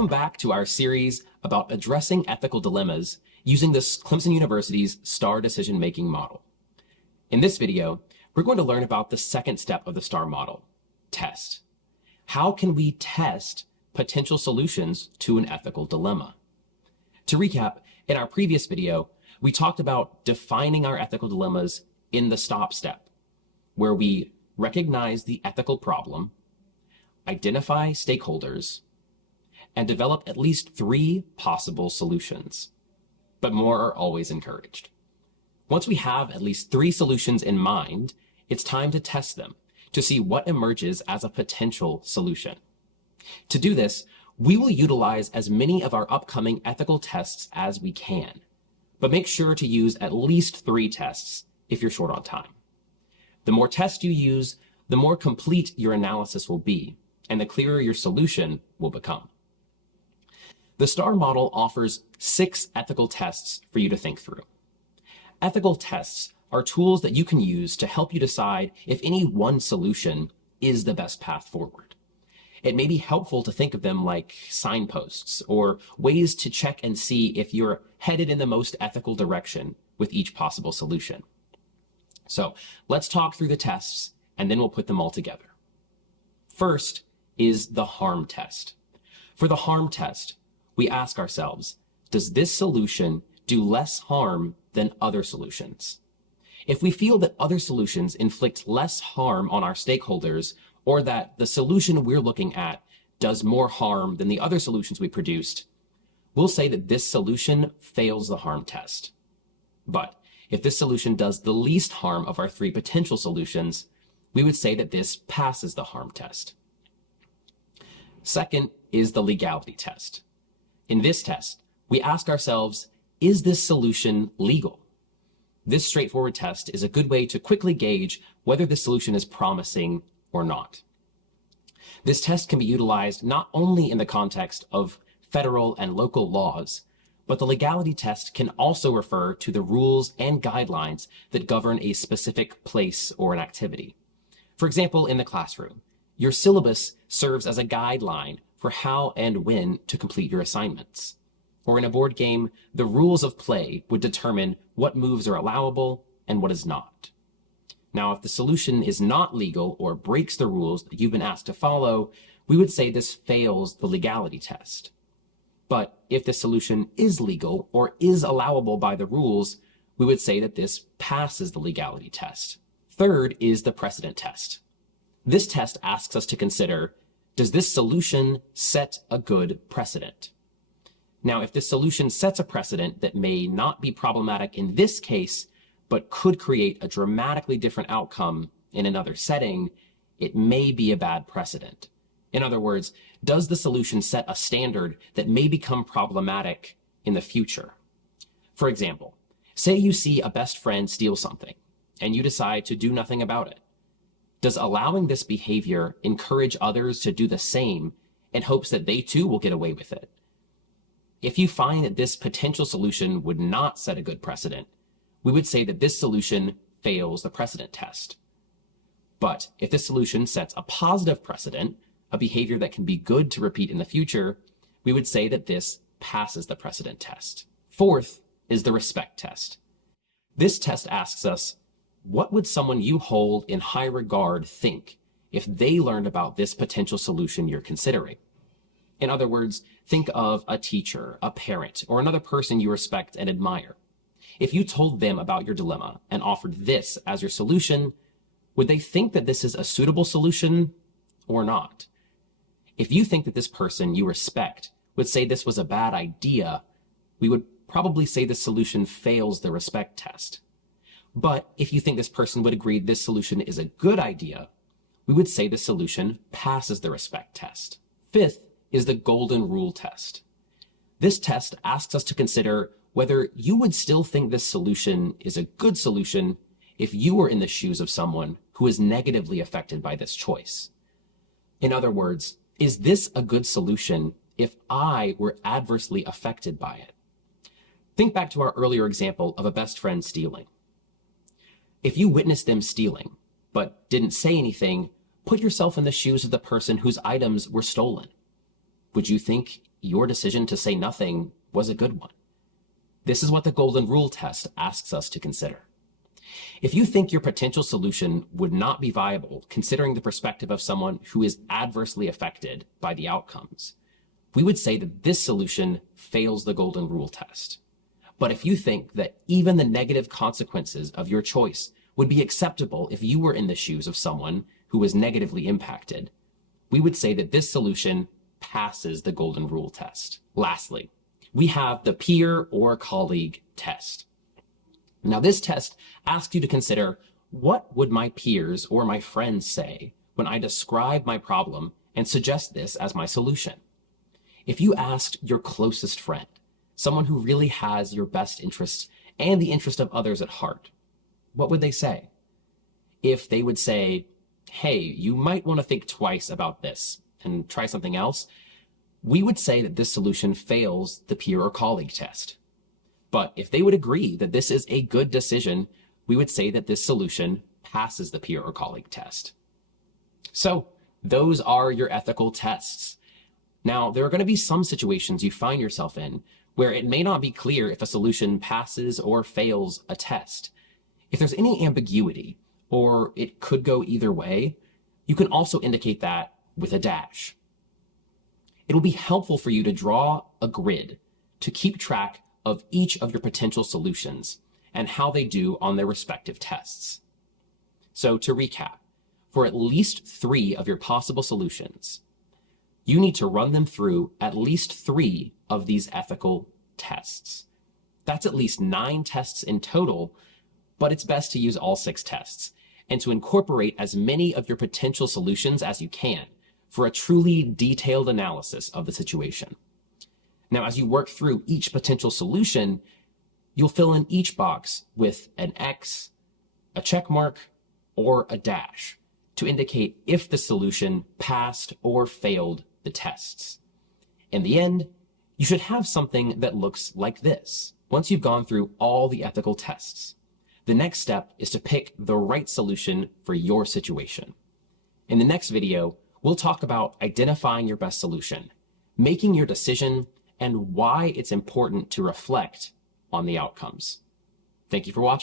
Welcome back to our series about addressing ethical dilemmas using the Clemson University's STAR decision-making model. In this video, we're going to learn about the second step of the STAR model, test. How can we test potential solutions to an ethical dilemma? To recap, in our previous video, we talked about defining our ethical dilemmas in the STOP step, where we recognize the ethical problem, identify stakeholders, and develop at least 3 possible solutions. But more are always encouraged. Once we have at least 3 solutions in mind, it's time to test them to see what emerges as a potential solution. To do this, we will utilize as many of our upcoming ethical tests as we can, but make sure to use at least 3 tests if you're short on time. The more tests you use, the more complete your analysis will be, and the clearer your solution will become. The STAR model offers 6 ethical tests for you to think through. Ethical tests are tools that you can use to help you decide if any one solution is the best path forward. It may be helpful to think of them like signposts or ways to check and see if you're headed in the most ethical direction with each possible solution. So let's talk through the tests and then we'll put them all together. First is the harm test. For the harm test, we ask ourselves, does this solution do less harm than other solutions? If we feel that other solutions inflict less harm on our stakeholders, or that the solution we're looking at does more harm than the other solutions we produced, we'll say that this solution fails the harm test. But if this solution does the least harm of our 3 potential solutions, we would say that this passes the harm test. Second is the legality test. In this test, we ask ourselves, is this solution legal? This straightforward test is a good way to quickly gauge whether the solution is promising or not. This test can be utilized not only in the context of federal and local laws, but the legality test can also refer to the rules and guidelines that govern a specific place or an activity. For example, in the classroom, your syllabus serves as a guideline for how and when to complete your assignments. Or in a board game, the rules of play would determine what moves are allowable and what is not. Now, if the solution is not legal or breaks the rules that you've been asked to follow, we would say this fails the legality test. But if the solution is legal or is allowable by the rules, we would say that this passes the legality test. Third is the precedent test. This test asks us to consider, does this solution set a good precedent? Now, if this solution sets a precedent that may not be problematic in this case, but could create a dramatically different outcome in another setting, it may be a bad precedent. In other words, does the solution set a standard that may become problematic in the future? For example, say you see a best friend steal something, and you decide to do nothing about it. Does allowing this behavior encourage others to do the same in hopes that they too will get away with it? If you find that this potential solution would not set a good precedent, we would say that this solution fails the precedent test. But if this solution sets a positive precedent, a behavior that can be good to repeat in the future, we would say that this passes the precedent test. Fourth is the respect test. This test asks us, what would someone you hold in high regard think if they learned about this potential solution you're considering? In other words, think of a teacher, a parent, or another person you respect and admire. If you told them about your dilemma and offered this as your solution, would they think that this is a suitable solution or not? If you think that this person you respect would say this was a bad idea, we would probably say the solution fails the respect test. But if you think this person would agree this solution is a good idea, we would say the solution passes the respect test. Fifth is the golden rule test. This test asks us to consider whether you would still think this solution is a good solution if you were in the shoes of someone who is negatively affected by this choice. In other words, is this a good solution if I were adversely affected by it? Think back to our earlier example of a best friend stealing. If you witnessed them stealing, but didn't say anything, put yourself in the shoes of the person whose items were stolen. Would you think your decision to say nothing was a good one. This is what the Golden Rule test asks us to consider. If you think your potential solution would not be viable considering the perspective of someone who is adversely affected by the outcomes, we would say that this solution fails the Golden Rule test. But if you think that even the negative consequences of your choice would be acceptable if you were in the shoes of someone who was negatively impacted, we would say that this solution passes the Golden Rule test. Lastly, we have the peer or colleague test. Now, this test asks you to consider, what would my peers or my friends say when I describe my problem and suggest this as my solution? If you asked your closest friend, someone who really has your best interests and the interest of others at heart, what would they say? If they would say, hey, you might want to think twice about this and try something else, we would say that this solution fails the peer or colleague test. But if they would agree that this is a good decision, we would say that this solution passes the peer or colleague test. So those are your ethical tests. Now, there are going to be some situations you find yourself in where it may not be clear if a solution passes or fails a test. If there's any ambiguity, or it could go either way, you can also indicate that with a dash. It will be helpful for you to draw a grid to keep track of each of your potential solutions and how they do on their respective tests. So to recap, for at least 3 of your possible solutions, you need to run them through at least 3 of these ethical tests. That's at least 9 tests in total, but it's best to use all 6 tests and to incorporate as many of your potential solutions as you can for a truly detailed analysis of the situation. Now, as you work through each potential solution, you'll fill in each box with an X, a check mark, or a dash to indicate if the solution passed or failed the tests. In the end, you should have something that looks like this. Once you've gone through all the ethical tests, the next step is to pick the right solution for your situation. In the next video, we'll talk about identifying your best solution, making your decision, and why it's important to reflect on the outcomes. Thank you for watching.